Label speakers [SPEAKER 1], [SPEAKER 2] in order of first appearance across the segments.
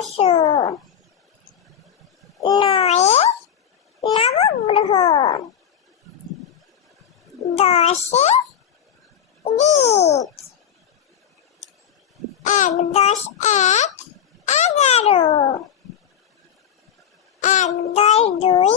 [SPEAKER 1] পশু নয়ে নবগ্রহ দশে দিক। এক দশ এক এগারো। এক দশ দুই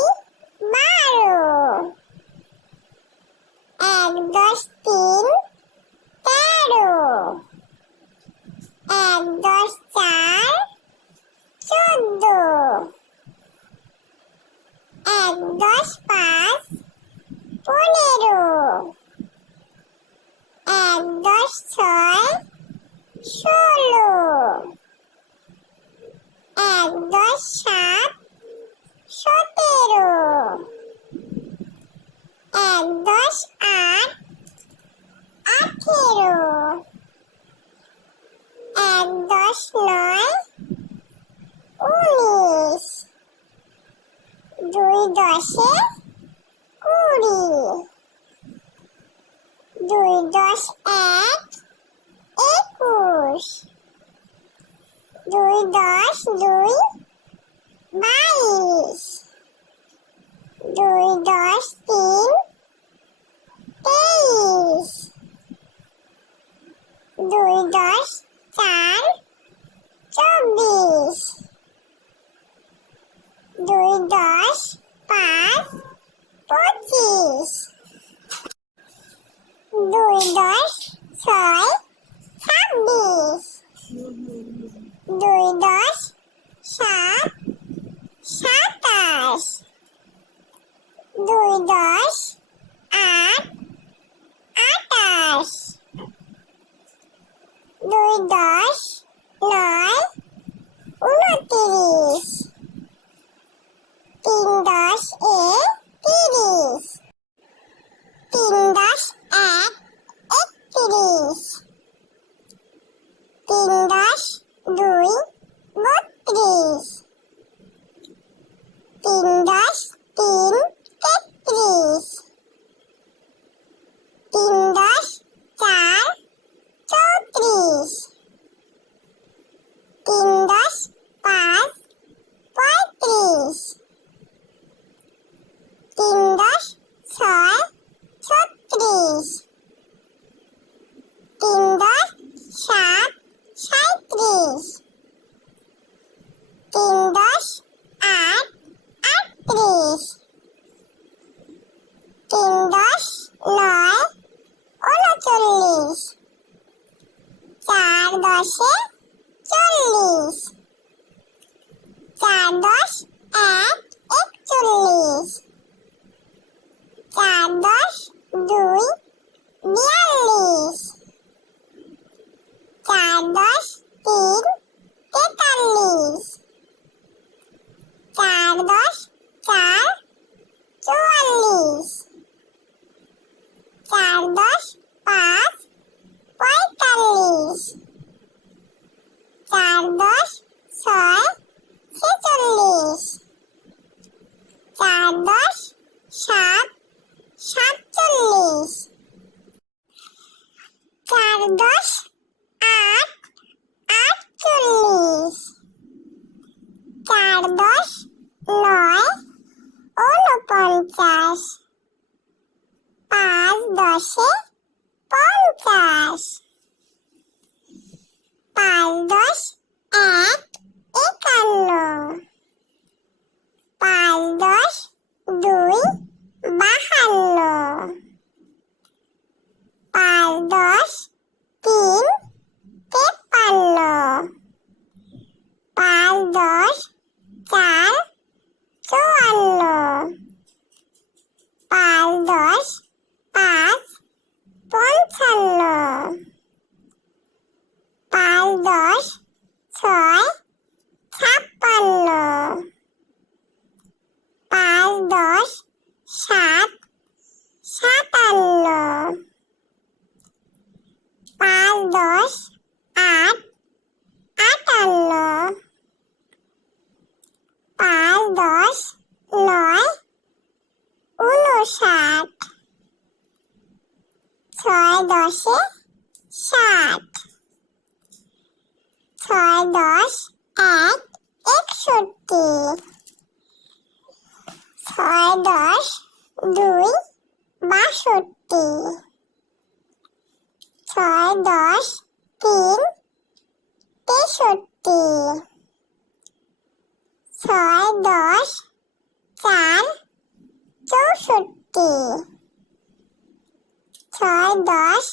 [SPEAKER 1] পাঁচ দুই বাইশ। দুই দশ তিন তেইশ। দুই দশ চার চব্বিশ। দুই দশ আর দশ নয় ঊনপঞ্চাশ। পাঁচ দশে পঞ্চাশ। পাঁচ দশ এক একান্ন। পাঁচ দশ দশে ষাট ছয়, দশ, এক, একষট্টি। ছয়, দশ, দুই, বাষট্টি। ছয়, দশ, তিন, তেষট্টি। ছয়, দশ, চার, চৌষট্টি। ছয়, দশ,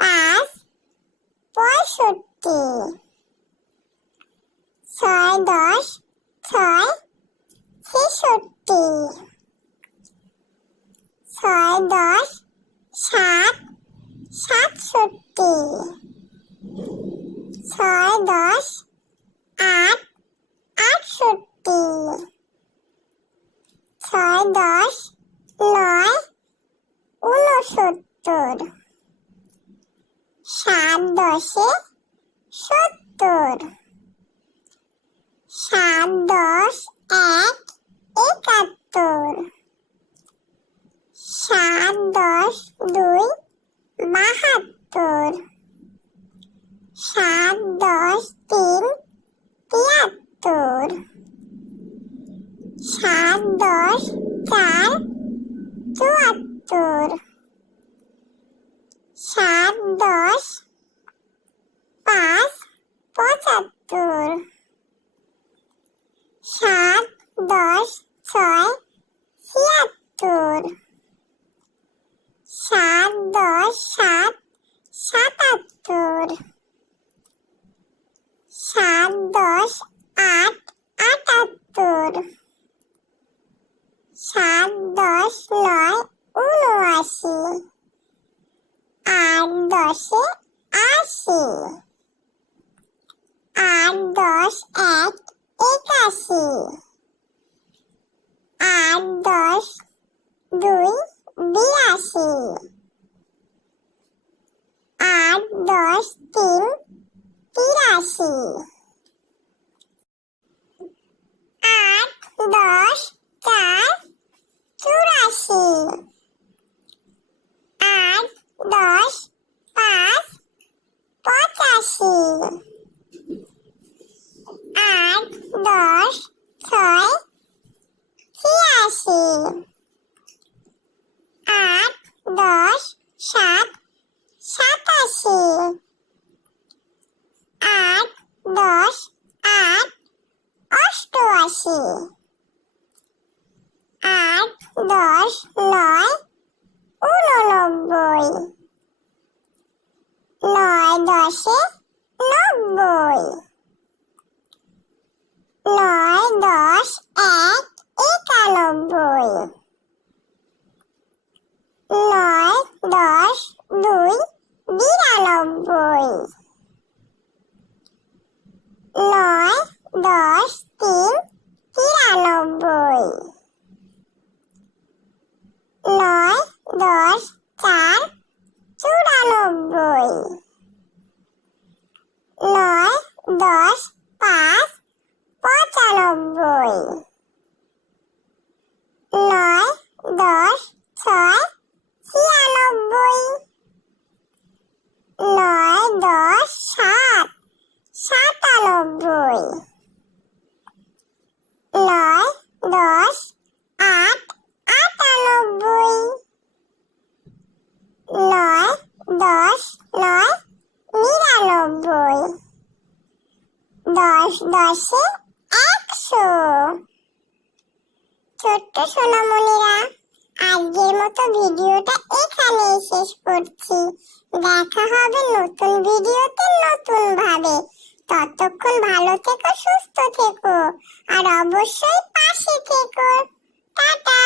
[SPEAKER 1] পাঁচ, পঁয়ষট্টি। ছয়, দশ, ছয়, ছেষট্টি। ছয়, দশ, সাত, সাতষট্টি। ছয়, দশ, আট, আটষট্টি। ছয়, দশ, নয় ঊনসত্তর সাত দশে সত্তর। সাত দশ এক একাত্তর। সাত দশ দুই বাহাত্তর। সাত দশ তিন তিয়াত্তর। সাত দশ চার চুয়াত্তর সাত দশ পাঁচ পঁচাত্তর সাত দশ ছয় ছিয়াত্তর সাত দশ সাত সাতাত্তর সাত দশ আট আটাত্তর সাত দশ নয় উনআশি আট দশে আশি আট দশ এক একাশি আট দশ দুই, বিরাশি। আট, দশ, তিন, তিরাশি। আট, দশ, চার, চুরাশি। আট, দশ, পাঁচ, পঁচাশি। আট দশ ছয় ছিয়াশি আট দশ সাত সাতাশি আট দশ আট অষ্টআশি আট দশ নয় উননব্বই নয় দশে নব্বই। নয় দশ এক একানব্বই। নয় দশ দুই বিরানব্বই নয় দশ তিন তিরানব্বই নয় দশ চার চুরানব্বই নয় দশ পাঁচ পঁচানব্বই নয় দশ ছয় ছিয়ানব্বই নয় দশ সাত সাতানব্বই নয় দশ আট আটানব্বই নয় দশ নয় নিরানব্বই দশ দশে একশো ছোট্ট সোনামণিরা আজকের মতো ভিডিওটা এখানেই শেষ করছি। দেখা হবে নতুন ভিডিওতে নতুন ভাবে ততক্ষণ ভালো থেকো, সুস্থ থেকো। আর অবশ্যই পাশে থেকো। টাটা!